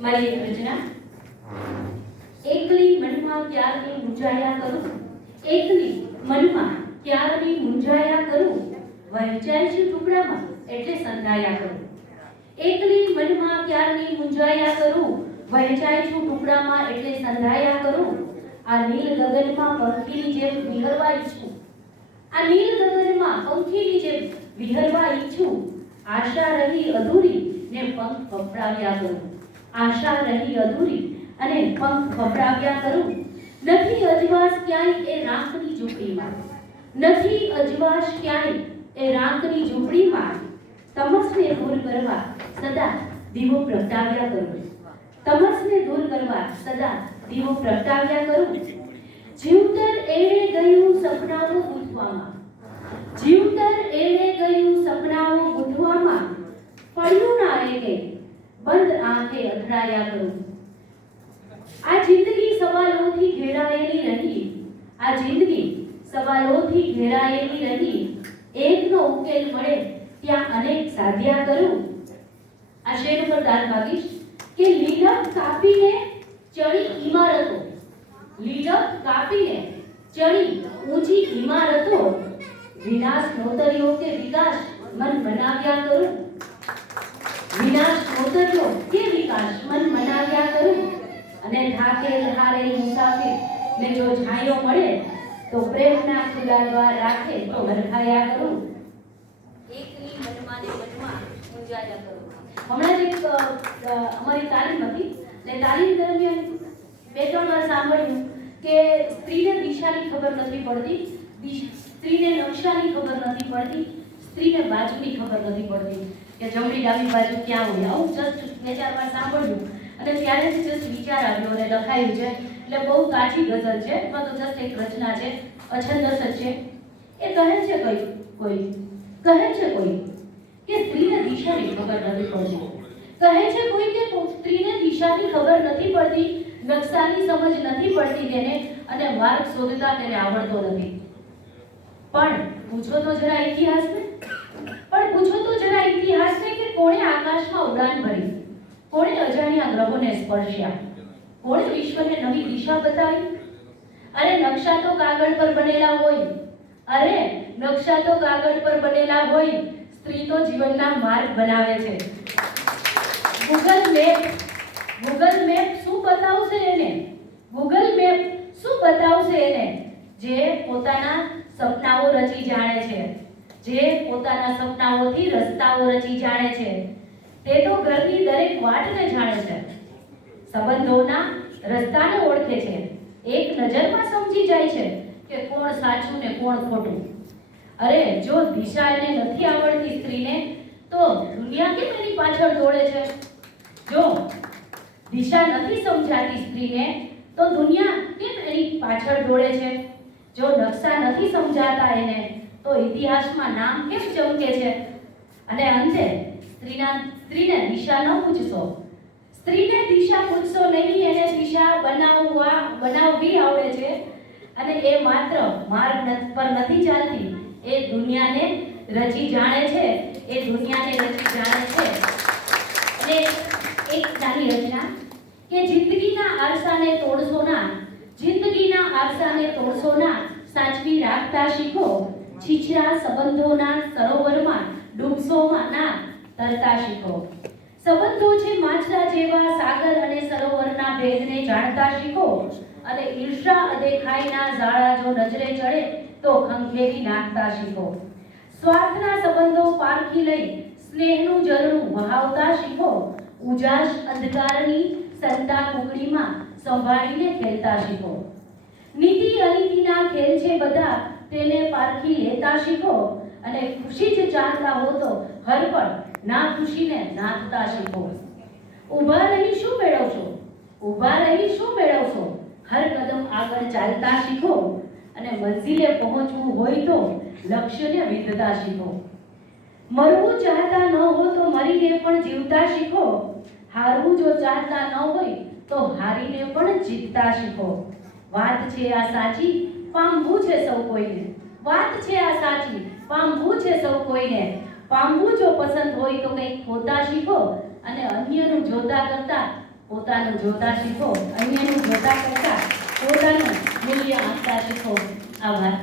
મારી એક રચના એકલી મનમાં ક્યારની મૂંઝાયા કરું, એકલી મનમાં ક્યારની મૂંઝાયા કરું, વહેંચાય છે ટુકડામાં એટલે સંધાયા કરું. એકલી મનમાં ક્યારની મૂંઝાયા કરું, વહેંચાય છું ટુકડામાં એટલે સંધાયા કરું. આ નીલ ગગનમાં પંખીની જેમ વિહરવા ઈચ્છું, આ નીલ ગગનમાં પંખીની જેમ વિહરવા ઈચ્છું. આશા રહી અધૂરી ને પંખ ફફડાવ્યા કરું, આશા રહી અધૂરી અને પંખ ફફડાવ્યા કરું. નથી અજવાસ ક્યાંય એ રાંકની ઝૂંપડીમાં, નથી અજવાસ ક્યાંય એ રાંકની ઝૂંપડીમાં. તમસને દૂર કરવા સદા દીવો પ્રગટાવ્યા કરું, તમસને દૂર કરવા સદા દીવો પ્રગટાવ્યા કરું. જીવતર એળે ગયું સપનાઓ ગૂંથવામાં, જીવતર એળે ગયું સપનાઓ ગૂંથવામાં. પડ્યું ના એકે બંધ આંખે અથડાયા કરું. આ જિંદગી સવાલોથી ઘેરાયેલી રહી, આ જિંદગી સવાલોથી ઘેરાયેલી રહી. એકનો ઉકેલ મળે ત્યાં અનેક સાધ્યા કરું. આ શેર ઉપર દાદ માગીશ કે લીલમ કાપીને ચડી ઇમારતો, લીલમ કાપીને ચડી ઊંચી ઇમારતો. વિનાશ નોતર્યો કે વિકાસ મન બનાવ્યા કરું, વિનાશ નોતર્યો કે વિકાસ મન બનાવ્યા કરું. અને થાકે હારેલ મુસાફિર ને જો છાંયો મળે તો પ્રેમના ખુલ્લા દ્વાર રાખે તો હરખાયા કરું. એકલી મનમાં ને મનમાં મૂંઝાયા કરું. હમણાં જ એક અમારી તાલીમ હતી ને તાલીમ દરમિયાન બે ત્રણ વાર સાંભળ્યું કે સ્ત્રીને દિશાની ખબર નથી પડતી, સ્ત્રીને નકશાની ખબર નથી પડતી, સ્ત્રીને બાજુની ખબર નથી પડતી કે જમણી ડાબી બાજુ ક્યાં હોય. આવું જસ્ટ બે ચાર વાર સાંભળ્યું અને ત્યારે જ જસ્ટ વિચાર આવ્યો અને લખાયું છે. એટલે બહુ કાચી ગઝલ છે, એમાં તો જસ્ટ એક રચના છે, અછંદસ જ છે. એ કહે છે કોઈ કહે છે કોઈ કે સ્ત્રીને દિશાની ખબર નથી પડતી, કહે છે કોઈ કે સ્ત્રીને દિશાની ખબર નથી પડતી, નકશાની સમજ નથી પડતી તેને, અને માર્ગ શોધતા તેને આવડતો નથી. પણ પૂછો તો જરા ઇતિહાસને, પણ પૂછો તો જરા ઇતિહાસને કે કોણે આકાશમાં ઉડાન ભરી, કોણે અજાણ્યા ગ્રહોને સ્પર્શ્યા, કોણે વિશ્વને નવી દિશા બતાવી. અરે નકશા તો કાગળ પર બનેલા હોય, અરે નકશા તો કાગળ પર બનેલા હોય, સ્ત્રી તો જીવનના માર્ગ બનાવે છે. ગૂગલ મેપ શું બતાવશે એને, ગૂગલ મેપ શું બતાવશે એને, જે પોતાના સપનાઓ રચી જાણે છે, જે પોતાના સપનાઓથી રસ્તાઓ રચી જાણે છે. તે તો ઘરની દરેક વાટને જાણે છે, સંબંધોના રસ્તાને ઓળખે છે, એક નજરમાં સમજી જાય છે કે કોણ સાચું ને કોણ ખોટું. અરે જો દિશા એને નથી આવડતી સ્ત્રીને તો દુનિયા કેમ એની પાછળ દોડે છે. જો દિશા નથી સમજાતી સ્ત્રીને તો દુનિયા કેમ એની પાછળ દોડે છે. જો નકશા નથી સમજાતા એને તો ઇતિહાસમાં નામ કેમ ચમકે છે. અને અંતે સ્ત્રીને દિશા ન પૂછશો, સ્ત્રીને દિશા પૂછશો નહીં, એને દિશા બનાવવી આવડે છે. અને એ માત્ર માર્ગ પર નથી ચાલતી, એ દુનિયાને રચી જાણે છે, એ દુનિયાને રચી જાણે છે. અને એક નાની રચના કે જિંદગીના આરસાને તોડશો ના, જિંદગીના આરસાને તોડશો ના, સાચવી રાખતા શીખો, છીછરા સંબંધોના સરોવરમાં ડૂબશો ના, તરતા શીખો. સંબંધો છે માછલા જેવા, સાગર અને સરોવરના ભેદને જાણતા શીખો. અને ઈર્ષા અદેખાઈના ઝાડા જો નજરે ચડે તો ખંખેરી નાખતા શીખો. સ્વાર્થના સંબંધો પારખી લઈ સ્નેહનું ઝરણું વહાવતા શીખો. ઉજાસ અંધકારની સંતા કુકડીમાં સંભાળીને ખેલતા શીખો. નીતિ અનીતિના ખેલ છે બધા, તેને પારખી લેતા શીખો. અને ખુશી જ ચાહતા હો તો હર પળ ના ખુશીને નાથતા શીખો. ઊભા રહી શું મેળવશો, ઊભા રહી શું મેળવશો, હર કદમ આગળ ચાલતા શીખો. અને મંઝિલે પહોંચવું હોય તો લક્ષ્યને વિંધતા શીખો. મરવું ચાહતા ન હો તો મરીને પણ જીવતા શીખો. હારવું જો ચાહતા ન હોય તો હારીને પણ જીતતા શીખો. વાત છે આ સાચી, પામવું છે સૌ કોઈને, વાત છે આ સાચી, પામવું છે સૌ કોઈને. પામવું જો પસંદ હોય તો કંઈક ખોતા શીખો. અને અન્યનું જોતા કરતા પોતાનું જોતા શીખો, અન્યનું જોતા કરતા પોતાનું મૂલ્ય આપતા શીખો. આભાર.